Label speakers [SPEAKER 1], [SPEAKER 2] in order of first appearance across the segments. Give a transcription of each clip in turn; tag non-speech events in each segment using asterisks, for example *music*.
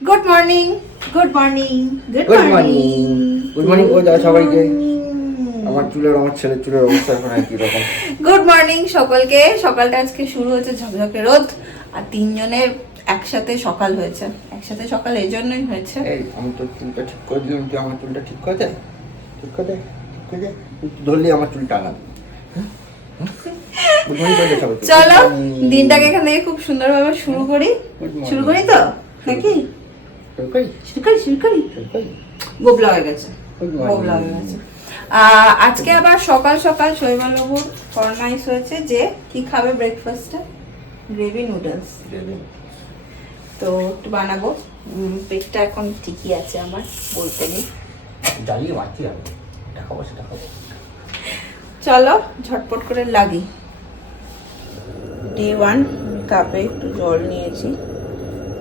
[SPEAKER 1] Good morning good morning good
[SPEAKER 2] Good
[SPEAKER 1] morning
[SPEAKER 2] morning. Good morning বলে দাও সবাইকে। আমার চুলের আমার ছেলের চুলের অবস্থা এখন একই রকম
[SPEAKER 1] গুড মর্নিং সকলকে। সকালটা আজকে শুরু হচ্ছে ঝকঝকে রোদ আর তিনজনের একসাথে সকাল হয়েছে। একসাথে সকাল এই জন্যই হয়েছে।
[SPEAKER 2] এই আমি তোর চুলটা ঠিক করে দিলাম। তুই আমার চুলটা ঠিক করে দে। ঠিক করে দে। ঠিক করে দে। ধরলি আমার গুড মর্নিং *laughs*
[SPEAKER 1] চলো
[SPEAKER 2] Good morning.
[SPEAKER 1] দিনটাকে এখান থেকে খুব সুন্দরভাবে শুরু করি. শুরু করি তো? নাকি?
[SPEAKER 2] শুরু করি?
[SPEAKER 1] শুরু করি শুরু করি
[SPEAKER 2] শুরু করি?
[SPEAKER 1] গোবলা হয়ে গেছে গোবলা হয়ে গেছে। আজকে আবার সকাল সকাল শৈবালবাবুর ফরমাইশ হয়েছে যে কি খাবে ব্রেকফাস্টে গ্রেভি নুডলস তো একটু বানাবো। পেটটা এখন ঠিকই আছে আমার বলতে নেই।
[SPEAKER 2] জ্বালিয়ে মারছি আমি। দেখাবো সেটা
[SPEAKER 1] চলো ঝটপট করে লাগি ডে ওয়ান কাপে একটু জল নিয়েছি।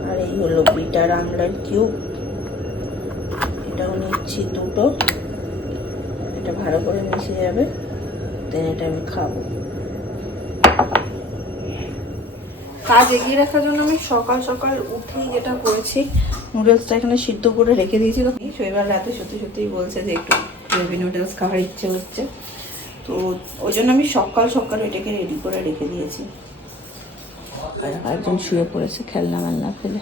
[SPEAKER 1] আর এই হলো বিটার আমলার কিউব। এটাও নিচ্ছি দুটো। এটা ভালো করে মিশে যাবে দেন এটা আমি খাব। কাজ এগিয়ে রাখার জন্য আমি সকাল সকাল উঠেই যেটা করেছি নুডলসটা এখানে সিদ্ধ করে রেখে দিয়েছি। তো শনিবার রাতে সত্যি সত্যিই বলছে যে একটু গ্রেভি নুডলস খাওয়ার ইচ্ছে হচ্ছে। তো ওই জন্য আমি সকাল সকাল এটাকে রেডি করে রেখে দিয়েছি। একজন শুয়ে পড়েছে খেলনা মেলনা ফেলে।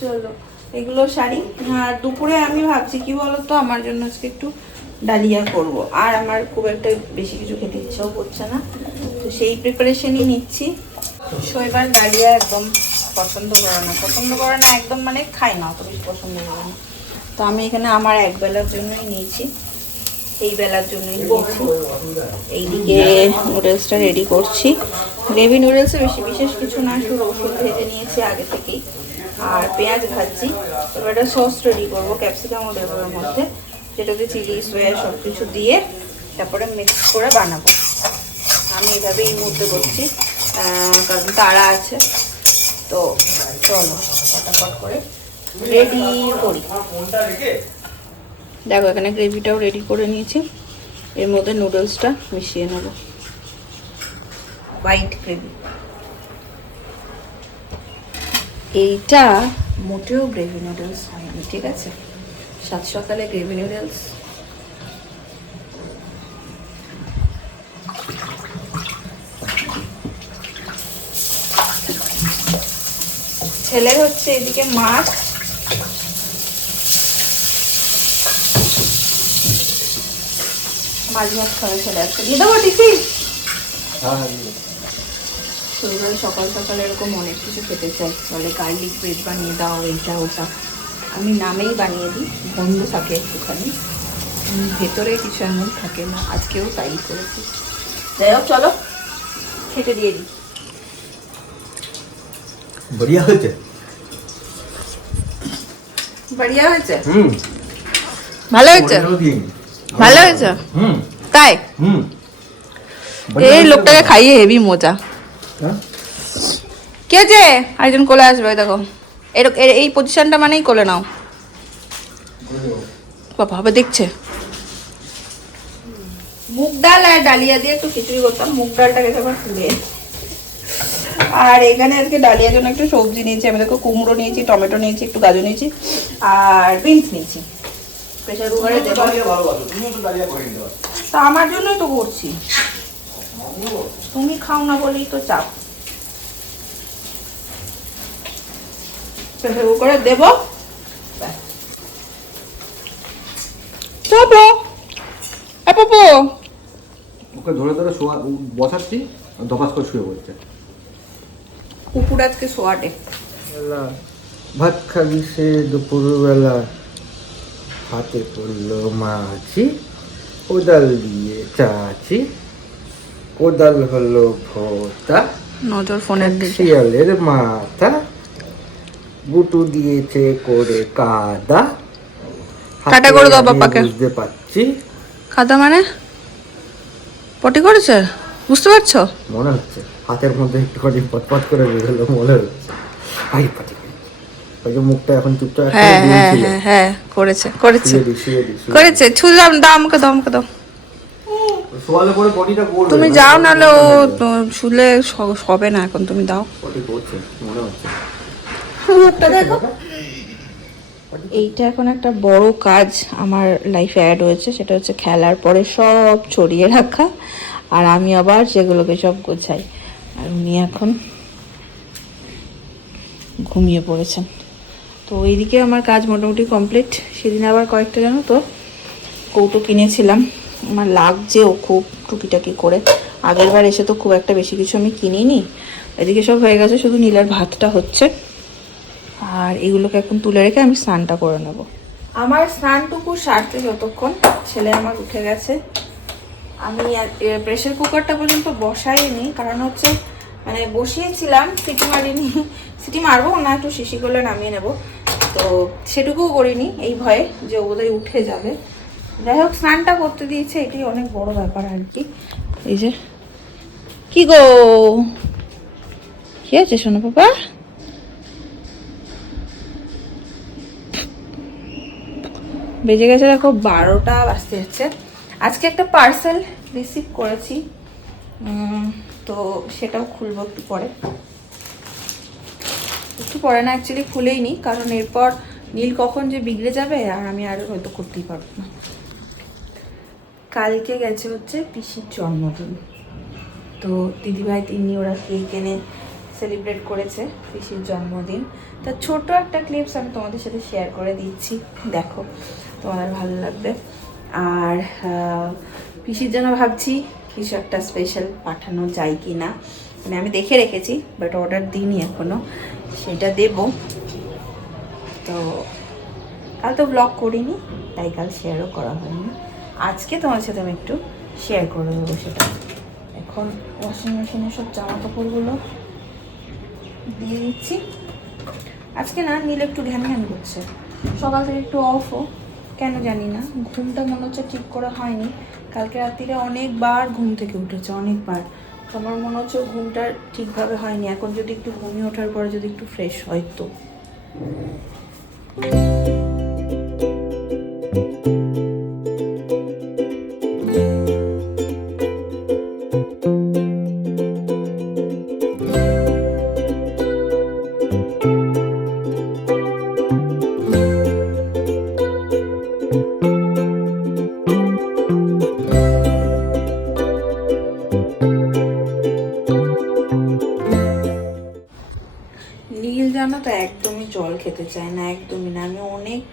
[SPEAKER 1] চলো, এগুলো শাড়ি? আর দুপুরে আমি ভাবছি, কি বলতো, আমার জন্য আজকে একটু ডালিয়া করব। আর আমার খুব একটা বেশি কিছু খেতে ইচ্ছাও করছে না। তো সেই প্রিপারেশনই নিচ্ছি। শৈবার ডালিয়া একদম পছন্দ করে না। পছন্দ করে না একদম মানে খাই না, অত বেশি পছন্দ করে না। তো আমি এখানে আমার এক বেলার জন্যই নিয়েছি। এই বেলার জন্যই নিয়েছি এইদিকে নুডলসটা রেডি করছি। গ্রেভি নুডলসে বেশি বিশেষ কিছু না শুধু রসুন ভেজে নিয়েছি আগে থেকেই। আর পেঁয়াজ ভাজছি। এবার একটা সস রেডি করব ক্যাপসিকামও দেবো এর মধ্যে। যেটাকে চিলি সোয়া সব কিছু দিয়ে তারপরে মিক্স করে বানাবো। আমি এভাবে এই মুহূর্তে করছি কারণ তারা আছে। তো চলো ফটাফট করে রেডি করি। দেখো, এখানে গ্রেভিটাও রেডি করে নিয়েছি। এর মধ্যে নুডলসটা মিশিয়ে নেব। হোয়াইট গ্রেভি এইটা মোটেও গ্রেভি নুডলস হয়নি, ঠিক আছে? সাত সকালে গ্রেভি নুডলস ছেলের হচ্ছে এদিকে মাছ। মাছ ভাত খাওয়া চলে আসছে। দিয়ে দেবো টিফিন
[SPEAKER 2] হ্যাঁ হ্যাঁ
[SPEAKER 1] সকাল সকাল এরকম অনেক কিছু খেতে চাই। বলে গার্লিক ব্রেড বানিয়ে দাও এইটা ওটা। আমি নামেই বানিয়ে দিই গন্ধ থাকে একটুখানি। ভেতরে কিছু এমন থাকে না আজকেও তাই করেছি। যাই হোক চলো খেতে দিয়ে দিই।
[SPEAKER 2] বড়িয়া হয়েছে?
[SPEAKER 1] বাড়িয়া হয়েছে?
[SPEAKER 2] হুম।
[SPEAKER 1] ভালো হয়েছে? ভালো হয়েছে?
[SPEAKER 2] হুম।
[SPEAKER 1] তাই?
[SPEAKER 2] হুম।
[SPEAKER 1] এই লোকটাকে খাইয়ে হেভি মজা।
[SPEAKER 2] হ্যাঁ?
[SPEAKER 1] কে আছে আরেকজন কোলে আসবে দেখো। এরক- এর- এই পজিশনটা মানেই কোলে নাও। বাবা হবে দেখছে। মুগ ডাল আর ডালিয়া দিয়ে একটু খিচুড়ি করতাম। মুগ ডালটাকে আবার তুলে আর এখানে আজকে ডালিয়ার জন্য একটু সবজি নিয়েছি। আমি দেখো কুমড়ো নিয়েছি টমেটো নিয়েছি একটু গাজর নিয়েছি আর বিনস নিয়েছি। প্রেশার কুকারে দেবো। তা আমার জন্যই তো করছি। তুমি খাও না বলেই তো চাপ। প্রেশার কুকারে দেবো।
[SPEAKER 2] ওকে ধরে ধরে শোয়া বসাচ্ছি দপাস করে শুয়ে পড়ছে।
[SPEAKER 1] কুকুর আজকে সোয়াটে
[SPEAKER 2] ভাত খাবি সে দুপুরবেলা। হাতে পড়ল মাছি কোদাল দিয়ে চাচি কোদাল হলো ভোতা
[SPEAKER 1] নজর ফোনের দিকে।
[SPEAKER 2] শিয়ালের মাথা গুটু দিয়েছে করে কাদা।
[SPEAKER 1] টাটা করে দাও বাপ্পাকে।
[SPEAKER 2] বুঝতে পারছি।
[SPEAKER 1] খাদা মানে? পটি করেছে? বুঝতে পারছ?
[SPEAKER 2] মনে হচ্ছে। হাতের মধ্যে একটুখানি পটপট করে বেরোলো মনে হচ্ছে। আই পাটি ওই যে মুখটা এখন চুপচাপ
[SPEAKER 1] হ্যাঁ হ্যাঁ হ্যাঁ হ্যাঁ করেছে করেছে। করেছে দাও আমাকে দাও আমাকে দাও। তুমি যাও নাহলে ও তো শুলে স- হবে না এখন তুমি দাও। এইটা এখন একটা বড় কাজ আমার লাইফে অ্যাড হয়েছে সেটা হচ্ছে খেলার পরে সব ছড়িয়ে রাখা আর আমি আবার সেগুলোকে সব গোছাই। আর উনি এখন ঘুমিয়ে পড়েছেন। তো এইদিকে আমার কাজ মোটামুটি কমপ্লিট সেদিন আবার কয়েকটা, জানো তো, কৌটো কিনেছিলাম। আমার লাগছেও খুব টুকিটাকি করে। আগের বার এসে তো খুব একটা বেশি কিছু আমি কিনিনি। এদিকে সব হয়ে গেছে, শুধু নীলার ভাতটা হচ্ছে। আর এগুলোকে এখন তুলে রেখে আমি স্নানটা করে নেব। আমার স্নানটুকু সারতে যতক্ষণ, ছেলে আমার উঠে গেছে। আমি প্রেশার কুকারটা পর্যন্ত বসাইনি, কারণ হচ্ছে মানে বসিয়েছিলাম, সিটি মারিনি। সিটি মারবো না, একটু শিশি করলে নামিয়ে নেব। তো সেটুকুও করিনি এই ভয়ে যে বোধহয় উঠে যাবে। যাই হোক, স্নানটা করতে দিয়েছে, এটাই অনেক বড় ব্যাপার আর কি। এই যে, কি গো? কি আছে শোনো বাবা বেজে গেছে দেখো বারোটা, বাজতে যাচ্ছে। আজকে একটা পার্সেল রিসিভ করেছি। তো সেটাও খুলবো একটু পরে। একটু পরে না অ্যাকচুয়ালি খুলেই নি কারণ এরপর নীল কখন যে বিগড়ে যাবে আর আমি আর হয়তো করতেই পারব না। কালকে গেছে হচ্ছে পিসির জন্মদিন। তো দিদিভাই তিনি ওরা কেক এনে সেলিব্রেট করেছে পিসির জন্মদিন। তা ছোট একটা ক্লিপস আমি তোমাদের সাথে শেয়ার করে দিচ্ছি। দেখো, তোমাদের ভালো লাগবে। আর পিসির জন্য ভাবছি কিছু একটা স্পেশাল পাঠানো যায় কি না মানে আমি দেখে রেখেছি বাট অর্ডার দিইনি এখনও। সেটা দেব। তো কাল তো ব্লগ করিনি, তাই কাল শেয়ারও করা হয়নি। আজকে তোমার সাথে আমি একটু শেয়ার করে দেবো সেটা। এখন ওয়াশিং মেশিনে সব জামা কাপড়গুলো দিয়ে দিচ্ছি আজকে না নীল একটু ঘ্যান ঘ্যান করছে। সকাল থেকে একটু অফও কেন জানি না। ঘুমটা মনে হচ্ছে ঠিক করে হয়নি। কালকে রাত্রিরে অনেকবার ঘুম থেকে উঠেছে, অনেকবার। আমার মনে হচ্ছে ঘুমটা ঠিকভাবে হয়নি। এখন যদি একটু ঘুমিয়ে ওঠার পরে যদি একটু ফ্রেশ হয় তো।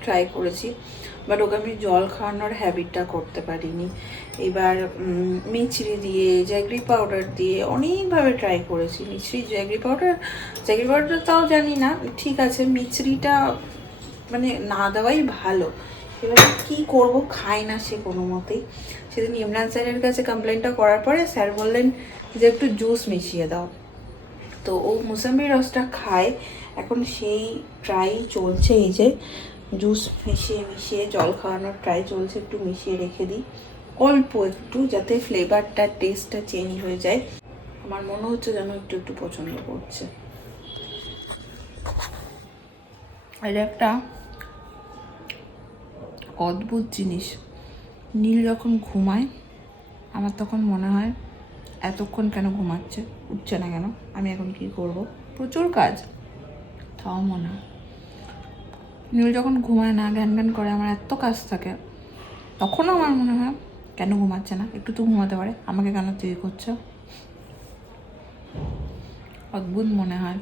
[SPEAKER 1] ট্রাই করেছি বাট ওকে আমি জল খাওয়ানোর হ্যাবিটটা করতে পারিনি। এবার মিছরি দিয়ে জ্যাগরি পাউডার দিয়ে অনেকভাবে ট্রাই করেছি। মিছরি জ্যাগরি পাউডার জ্যাগরি পাউডার তাও জানি না, ঠিক আছে, মিছরিটা মানে না দেওয়াই ভালো। এবার কি করব খায় না সে কোনো মতেই। সেদিন ইমরান স্যারের কাছে কমপ্লেনটা করার পরে স্যার বললেন যে একটু জুস মিশিয়ে দাও। তো ও মুসাম্বির রসটা খায়, এখন সেই ট্রাই চলছে এই যে জুস মিশিয়ে মিশিয়ে জল খাওয়ানোর ট্রাই চলছে, একটু মিশিয়ে রেখে দিই। অল্প একটু যাতে ফ্লেভারটা টেস্টটা চেঞ্জ হয়ে যায়। আমার মনে হচ্ছে যেন একটু একটু পছন্দ করছে। এটা একটা অদ্ভুত জিনিস। নীল যখন ঘুমায়, আমার তখন মনে হয় এতক্ষণ কেন ঘুমাচ্ছে? উঠছে না কেন? আমি এখন কি করব? প্রচুর কাজ। তাও মনে হয়। নীল যখন ঘুমায় না জ্ঞান জ্ঞান করে, আমার এত কাজ থাকে, তখনও আমার মনে হয়, কেন ঘুমাচ্ছে না? একটু তো ঘুমাতে পারে। আমাকে কেন তুই করছ? অদ্ভুত মনে হয়।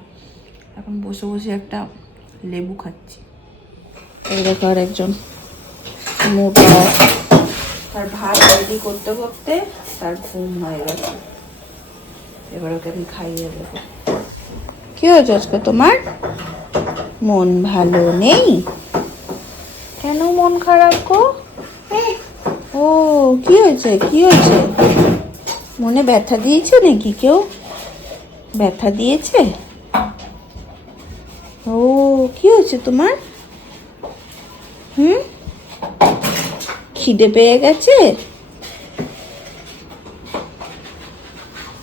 [SPEAKER 1] এখন বসে বসে একটা লেবু খাচ্ছি। এই দেখো আর একজন মোটা, তার ভাত রেডি করতে করতে তার ঘুম হয়ে গেছে। এবার ওকে আমি খাইয়ে দেবো। কি হয়েছে আজকে তোমার? মন ভালো নেই? কেন মন খারাপ গো? ও কি হয়েছে? কি হয়েছে? মনে ব্যথা দিয়েছে নাকি কেউ? ব্যথা দিয়েছে? ও কি হয়েছে তোমার? হুম? খিদে পেয়ে গেছে?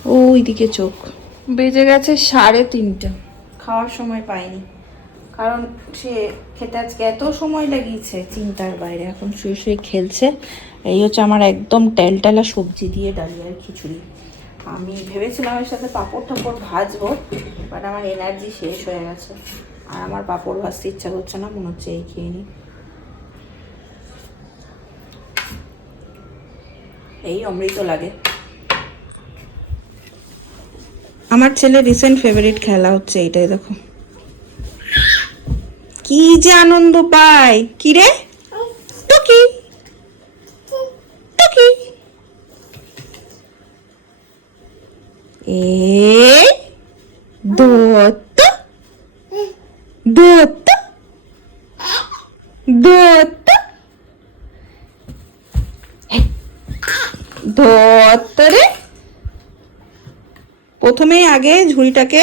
[SPEAKER 1] ওইদিকে চোখ। বেজে গেছে সাড়ে তিনটে। খাওয়ার সময় পাইনি। কারণ সে খেতে আজকে এত সময় লাগিয়েছে চিন্তার বাইরে, এখন শুয়ে শুয়ে খেলছে। এই হচ্ছে আমার একদম টেলটেলা সবজি দিয়ে ডালিয়ার খিচুড়ি। আমি ভেবেছিলাম এর সাথে পাঁপড় টাপড় ভাজবো বাট আমার এনার্জি শেষ হয়ে গেছে। আর আমার পাঁপড় ভাজতে ইচ্ছা করছে না, মনে হচ্ছে এই খেয়ে নিই। এই অমৃত লাগে। আমার ছেলে রিসেন্ট ফেভারিট খেলা হচ্ছে এইটাই, দেখো। কি যে আনন্দ পায়? কি রে? টুকি। টুকি। এ দত্ত দত্ত দত্ত দত্ত রে। প্রথমেই আগে ঝুড়িটাকে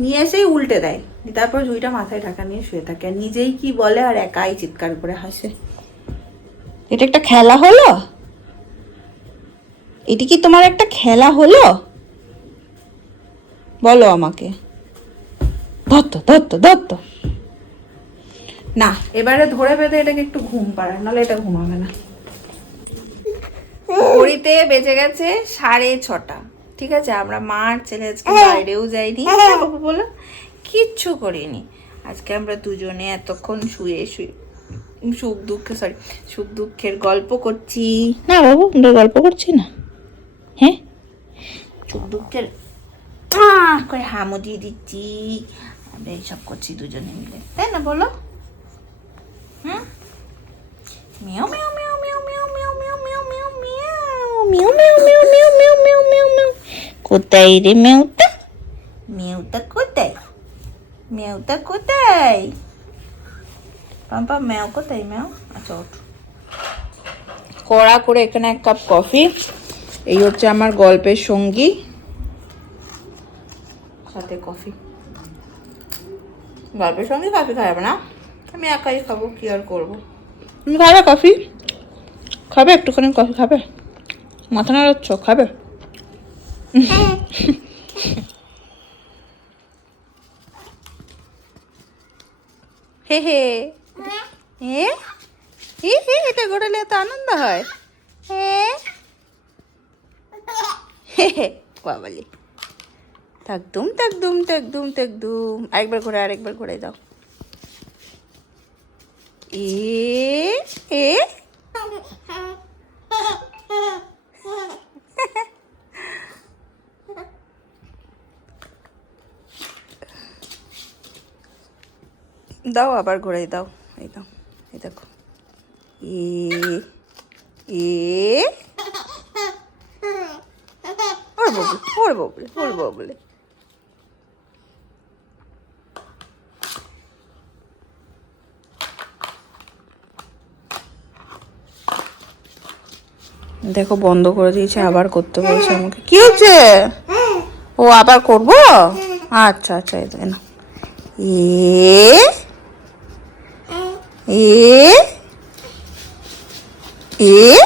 [SPEAKER 1] নিয়ে এসেই উল্টে দেয়। তারপর ঝুড়িটা মাথায় ঢাকা নিয়ে শুয়ে থাকে আর নিজেই কি বলে আর একাই চিৎকার করে হাসে। এটা একটা খেলা হলো? এটি কি তোমার একটা খেলা হলো? বলো আমাকে। দত্ত দত্ত দত্ত না এবারে ধরে বেঁধে এটাকে একটু ঘুম পাড়ায় নাহলে এটা ঘুমাবে না। ঘড়িতে বেজে গেছে সাড়ে ছটা। ঠিক আছে আমরা মার ছেলে আজকে *laughs* বাইরেও যাইনি। বাবু বলো। কিচ্ছু করিনি আজকে আমরা দুজনে এতক্ষণ শুয়ে শুয়ে সুখ দুঃখে সরি সুখ দুঃখের গল্প করছি না বাবু আমরা গল্প করছি না হ্যাঁ সুখ দুঃখের করে হামো দিয়ে দিচ্ছি আমরা এইসব করছি দুজনে মিলে তাই না বলো হুম মিয়াও মিয়াও মিয়াও কোথায় রে মেউটা মেউটা কোথায় মেউটা কোথায় পাম্পা ম্যাও কোথায় ম্যাও আচ্ছা ওঠ কড়া করে এখানে এক কাপ কফি। এই হচ্ছে আমার গল্পের সঙ্গী। সাথে কফি। গল্পের সঙ্গে কফি খাবে না? আমি একাই খাব কি আর করব? তুমি খাবে কফি? খাবে? একটুখানি কফি খাবে? মাথা নাড়াচ্ছ? খাবে? *laughs* হে হে। হে, হি হে এটা ঘোরালে এত আনন্দ হয়। হে। হে হে, বাবালি। থাকদুম থাকদুম থাকদুম থাকদুম আরেকবার ঘোরা, আরেকবার ঘোরাই দাও। এ এ? দাও, আবার ঘোরাই দাও। এই দাও, এই দেখো। এ দেখো, বন্ধ করে দিয়েছে, আবার করতে বলছে আমাকে। কি হচ্ছে? ও আবার করব? আচ্ছা আচ্ছা এই না এ এ এ,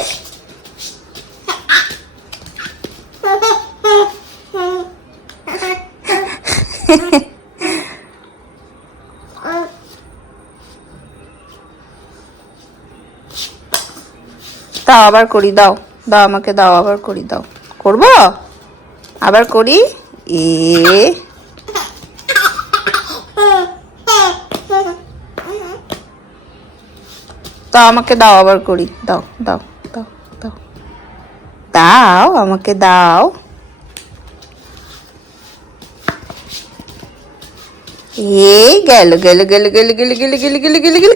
[SPEAKER 1] দাও আবার করি, দাও দাও আমাকে, দাও আবার করি, দাও। করব? আবার করি? এ দাও আমাকে দাও আবার করি দাও দাও দাও দাও দাও আমাকে দাও এই গেল গেল গেল গেল গেল গেল গেল গেল গেল গেল গেল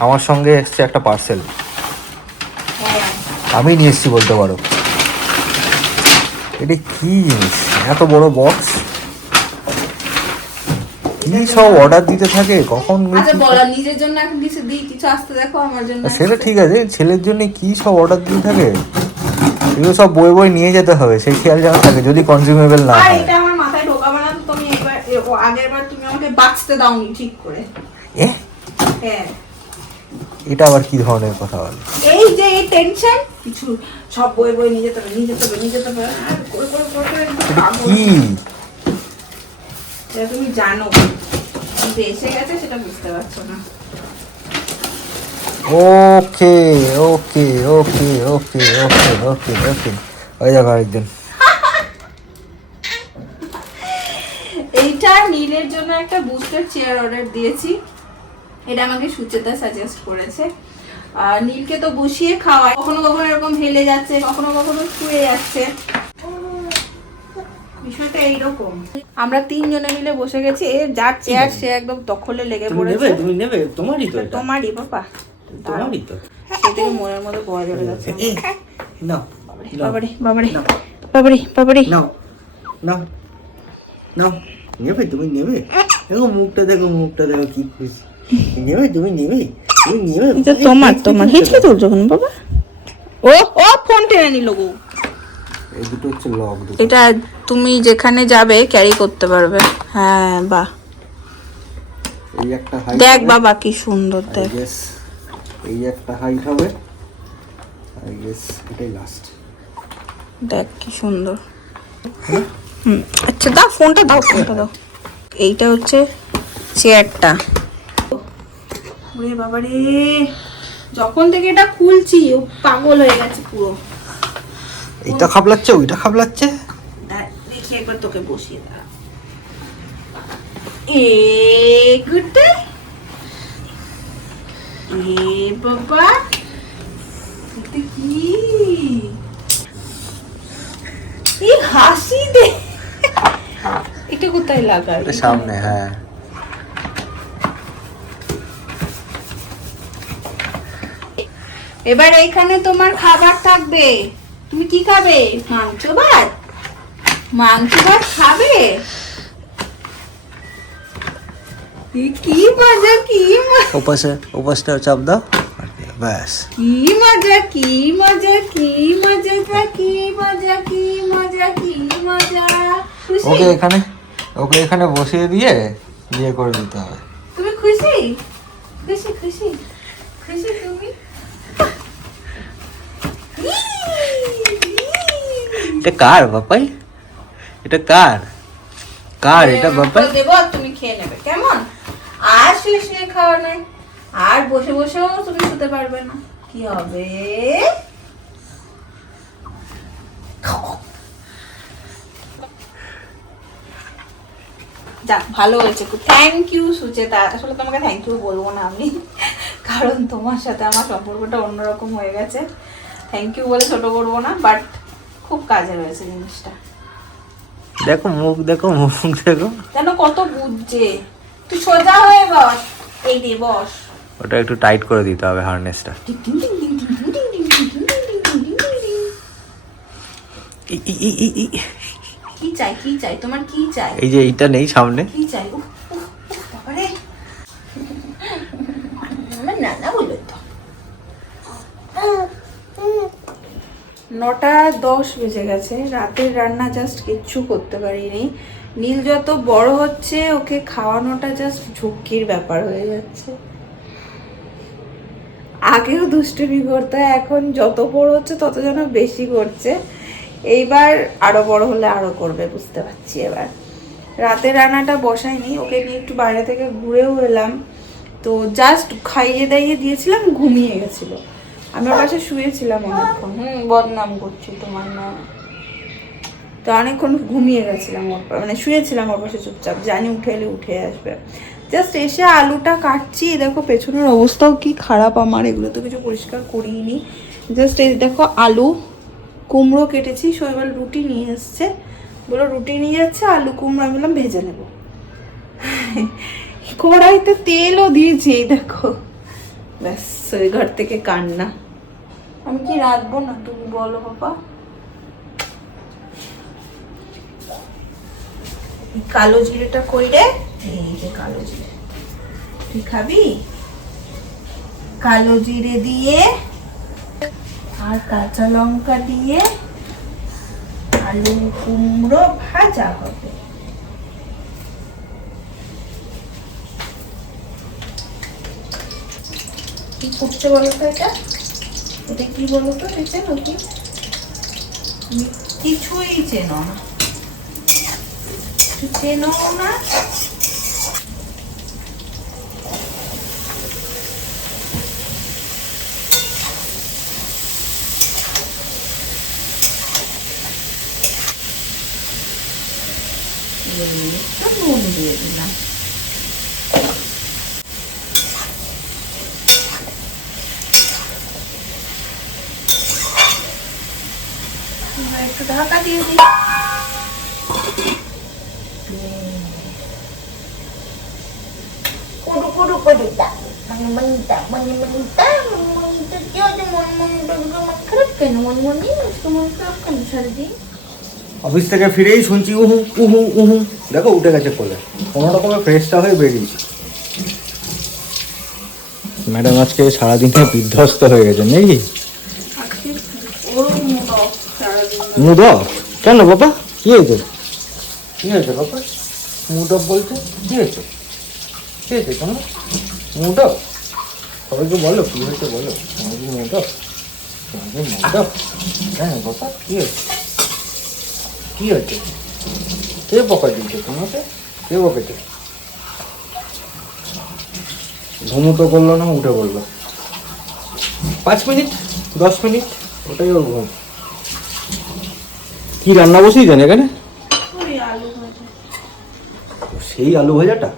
[SPEAKER 2] আমার সঙ্গে এসছে একটা পার্সেল আমি নিয়ে এসেছি বলতে পারো এটা কি জিনিস? এত বড় বক্স কি সব অর্ডার দিতে থাকে? কখন
[SPEAKER 1] আচ্ছা নিজের জন্য এখন কিছু দিই কিছু আসতে দেখো আমার জন্য
[SPEAKER 2] সেটা ঠিক আছে ছেলের জন্য কি সব অর্ডার দিতে থাকে? এগুলো সব বই বই নিয়ে যেতে হবে সেই খেয়াল যেন থাকে যদি কনজিউমেবল না হয়।
[SPEAKER 1] এটা আমার মাথায় ঢোকাবে না তুমি এবার এ- আগের বার তুমি আমাকে বাঁচতে দাওনি ঠিক করে। হ্যাঁ।
[SPEAKER 2] এটা আবার কি ধরনের কথা বলে?
[SPEAKER 1] এই যে এই টেনশন কিছু সব বই বই নিয়ে যেতে হবে নিয়ে যেতে হবে নিয়ে যেতে হবে। করে করে একটু
[SPEAKER 2] এটা কি?
[SPEAKER 1] যেটা তুমি জানো। কিন্তু এসে গেছে সেটা বুঝতে পারছ না।
[SPEAKER 2] ওকে ওকে ওকে ওকে ওকে ওকে ওকে। ওই দেখো আরেকজন।
[SPEAKER 1] এইটা নীলের জন্য একটা বুস্টার চেয়ার অর্ডার দিয়েছি। এটা আমাকে সুচেতা সাজেস্ট করেছে। আর নীলকে তো বসিয়ে খাওয়ায় কখনো কখনো এরকম হেলে যাচ্ছে কখনো কখনো শুয়ে যাচ্ছে। বিষয়টা এইরকম। আমরা তিনজনে মিলে বসে গেছি। এ যার চেয়ার সে একদম দখলে লেগে
[SPEAKER 2] তুমি নেবে?
[SPEAKER 1] পড়েছে
[SPEAKER 2] তুমি নেবে? তোমারই তো
[SPEAKER 1] তোমারই বাবা।
[SPEAKER 2] তোমারই তো।
[SPEAKER 1] সে মনের মধ্যে বয়া ধরে যাচ্ছে
[SPEAKER 2] নাও।
[SPEAKER 1] বাবারে বাবারে
[SPEAKER 2] নাও।
[SPEAKER 1] বাবারে বাবারে।
[SPEAKER 2] নাও। নাও। নাও। নেবে? তুমি নেবে? দেখো মুখটা দেখো মুখটা দেখো কি খুশি। নেবে তুমি নেবে তুমি নেবে
[SPEAKER 1] এটা তোমার তোমার। হিচকে তুলছো কেন বাবা? ও ও ফোন টেনে নিল গো।
[SPEAKER 2] এই দুটো হচ্ছে লক
[SPEAKER 1] এটা তুমি যেখানে যাবে ক্যারি করতে পারবে। হ্যাঁ বাহ।
[SPEAKER 2] এই একটা হাইট
[SPEAKER 1] দেখ বাবা কি সুন্দর দেখ।
[SPEAKER 2] এই একটা হাইট হবে। আই গেস এটাই লাস্ট
[SPEAKER 1] দেখ কি সুন্দর। হুম আচ্ছা দাও ফোনটা দাও ফোনটা দাও। এইটা হচ্ছে চেয়ারটা ওরে বাবা রে যখন থেকে এটা খুলছি ও পাগল হয়ে গেছে পুরো।
[SPEAKER 2] এইটা খাবলাচ্ছে ওইটা খাবলাচ্ছে?
[SPEAKER 1] দেখি একবার তোকে বসিয়ে দাঁড়া। এ গুড্ডে এ বাবা। এটা কি? এই হাসি দে। এটা কোথায় লাগাই?
[SPEAKER 2] এটা সামনে হ্যাঁ।
[SPEAKER 1] এবার এইখানে তোমার খাবার থাকবে। তুমি কি খাবে? মাংস ভাত? মাংস ভাত খাবে? কি মজা কি মজা।
[SPEAKER 2] ওপাশে ওপাশটা চাপ দাও। ব্যাস।
[SPEAKER 1] কি মজা কি মজা কি মজা কি মজা কি মজা কি মজা।
[SPEAKER 2] ওকে এখানে ওকে এখানে বসিয়ে দিয়ে বিয়ে করে দিতে হবে।
[SPEAKER 1] তুমি খুশি? খুশি খুশি।
[SPEAKER 2] এটা কার বাপাই? এটা কার? কার এটা বাপাই?
[SPEAKER 1] দেবো তুমি খেয়ে নেবে কেমন? আর শুয়ে শুয়ে খাওয়া নাই আর বসে বসেও তুমি শুতে পারবে না। কি হবে? যাক ভালো হয়েছে থ্যাংক ইউ সুচেতা। আসলে তোমাকে থ্যাংক ইউ বলব না আমি কারণ তোমার সাথে আমার সম্পর্কটা অন্যরকম হয়ে গেছে। থ্যাংক ইউ বলে ছোট করব না বাট খুব কাজে রয়েছে জিনিসটা
[SPEAKER 2] দেখো মুখ দেখো মুখ দেখো
[SPEAKER 1] জানো কত বুঝছে তুই সোজা হয়ে বস এই দিয়ে বস
[SPEAKER 2] ওটা একটু টাইট করে দিতে হবে হারনেসটা
[SPEAKER 1] কি চাই কি চাই তোমার কি চাই
[SPEAKER 2] এই যে এইটা নেই সামনে
[SPEAKER 1] কি চাই নটা দশ বেজে গেছে। রাতের রান্না জাস্ট কিচ্ছু করতে পারিনি। নীল যত বড় হচ্ছে, ওকে খাওয়ানোটা জাস্ট ঝুঁকির ব্যাপার হয়ে যাচ্ছে। আগেও দুষ্টুমি করতো, এখন যত বড় হচ্ছে, তত যেন বেশি করছে। এইবার আরও বড় হলে আরও করবে, বুঝতে পারছি এবার। রাতে রান্নাটা বসাইনি, ওকে নিয়ে একটু বাইরে থেকে ঘুরেও এলাম। তো জাস্ট খাইয়ে দাইয়ে দিয়েছিলাম, ঘুমিয়ে গেছিল। আমি ওর পাশে শুয়েছিলাম অনেকক্ষণ। হুম, বদনাম করছি তোমার না তো অনেকক্ষণ ঘুমিয়ে গেছিলাম ওর মানে শুয়েছিলাম ওর পাশে চুপচাপ, জানি উঠে এলে উঠে আসবে। জাস্ট এসে আলুটা কাটছি দেখো পেছনের অবস্থাও কি খারাপ আমার, এগুলো তো কিছু পরিষ্কার করিনি। জাস্ট এই দেখো আলু, কুমড়ো কেটেছি, শৈবাল রুটি নিয়ে এসছে। বলো রুটি নিয়ে যাচ্ছে, আলু, কুমড়ো, আমি বললাম ভেজে নেব। কড়াইতে তেলও দিয়েছি, এই দেখো। ব্যাস ঘর থেকে কান্না। আমি কি রাখব না তুমি বলো বাবা। কালো জিরেটা কই রে? এই যে কালো জিরে। তুই খাবি? কালো জিরে দিয়ে আর কাঁচা লঙ্কা দিয়ে আলু কুমড়ো ভাজা হবে। কি করছে বলো তো এটা? এটা কি বলো তো এটা চেনো কি তুমি কিছুই চেনো না একটু চেনো না একটু নুন দিয়ে দিলাম এবার একটু ঢাকা দিয়ে দিই।
[SPEAKER 3] dia je mon mon
[SPEAKER 1] খারাপ কেন? মন মনে তোমার খারাপ কেন? সারাদিন
[SPEAKER 2] অফিস থেকে ফিরেই শুনছি উহু উহু উহু। দেখো উঠে গেছে কোলে। কোনো রকমের ফ্রেশটা হয়ে বেরিয়েছি। ম্যাডাম আজকে সারাদিনে বিধ্বস্ত হয়ে গেছে নাকি
[SPEAKER 1] আজকে ওর মুড অফ সারাদিন
[SPEAKER 2] মুড কেন বাবা? কি হয়েছে? কি হয়েছে বাবা? মুড বলছে কি হয়েছে? কি হয়েছে তোমার মুড সবাইকে বলো, কি হয়েছে বলো? তোমার কি মুড অফ? তোমার হ্যাঁ বাবা, কি হয়েছে? কি হয়েছে? কে বকা দিয়েছে তোমাকে? কে বকেছে ঘুমো তো করল না, উঠে বলল। পাঁচ মিনিট, দশ মিনিট, ওটাই ওর ঘুম। কি রান্না বসেই জানে এখানে? সেই আলু ভাজাটা?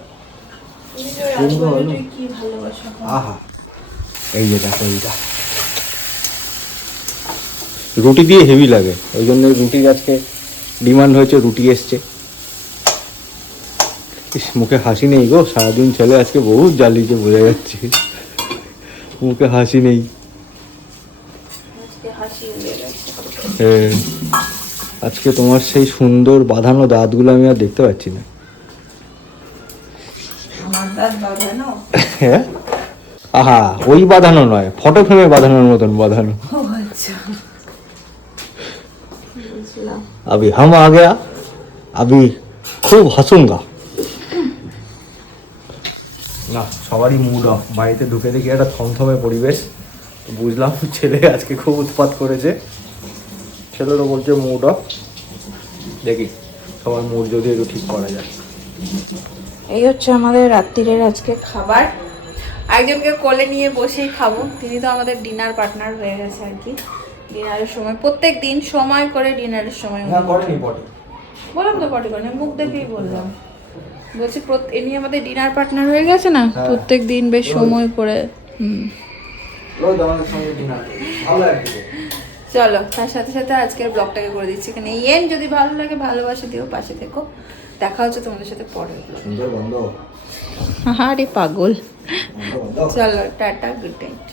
[SPEAKER 1] তুমি যে ওই আলু
[SPEAKER 2] সুন্দর আলু।
[SPEAKER 1] ভাজাটাই কি ভালোবাসা
[SPEAKER 2] আহা। এই যে দেখো এইটা। রুটি দিয়ে হেভি লাগে ওই জন্য রুটির আজকে ডিমান্ড হয়েছে রুটি এসছে। ইস, মুখে হাসি নেই গো সারাদিন ছেলে আজকে বহুত জ্বালিয়েছে বোঝা যাচ্ছে। মুখে হাসি নেই। হ্যাঁ। আজকে তোমার সেই সুন্দর বাঁধানো দাঁতগুলো আমি আর দেখতে পাচ্ছি না
[SPEAKER 1] আমার দাঁত বাঁধানো
[SPEAKER 2] হ্যাঁ আহা ওই বাঁধানো নয় ফটো ফ্রেমে বাঁধানোর মতন বাঁধানো
[SPEAKER 1] ও আচ্ছা বুঝলাম
[SPEAKER 2] अभी हम आ गया अभी খুব হাসুঙ্গা না সবারই মুড অফ বাড়িতে ঢুকে দেখি একটা থমথমে পরিবেশ তো বুঝলাম ছেলে আজকে খুব উৎপাত করেছে ছেলেরও বলছে মুড অফ দেখি সবার মুড যদি একটু ঠিক করা যায়।
[SPEAKER 1] এই হচ্ছে আমাদের রাত্রিরের আজকে খাবার। একজনকে কোলে নিয়ে বসেই খাব। তিনি তো আমাদের ডিনার পার্টনার হয়ে গেছে আর কি। ডিনারের সময় প্রত্যেক দিন সময় করে ডিনারের সময়
[SPEAKER 2] পটে
[SPEAKER 1] বললাম তো পটি করে মুখ দেখেই বললাম। বলছি ইনি আমাদের ডিনার পার্টনার হয়ে গেছে না?
[SPEAKER 2] হ্যাঁ।
[SPEAKER 1] প্রত্যেক দিন বেশ সময় করে হুম। চলো তার সাথে সাথে আজকের ব্লগটাকে করে দিচ্ছি। এখানে ইয়েন যদি ভালো লাগে ভালোবাসে দিও পাশে থেকো। দেখা হচ্ছে তোমাদের সাথে পরে।
[SPEAKER 2] হ্যাঁ রে
[SPEAKER 1] আরে পাগল। চলো টাটা গুড নাইট।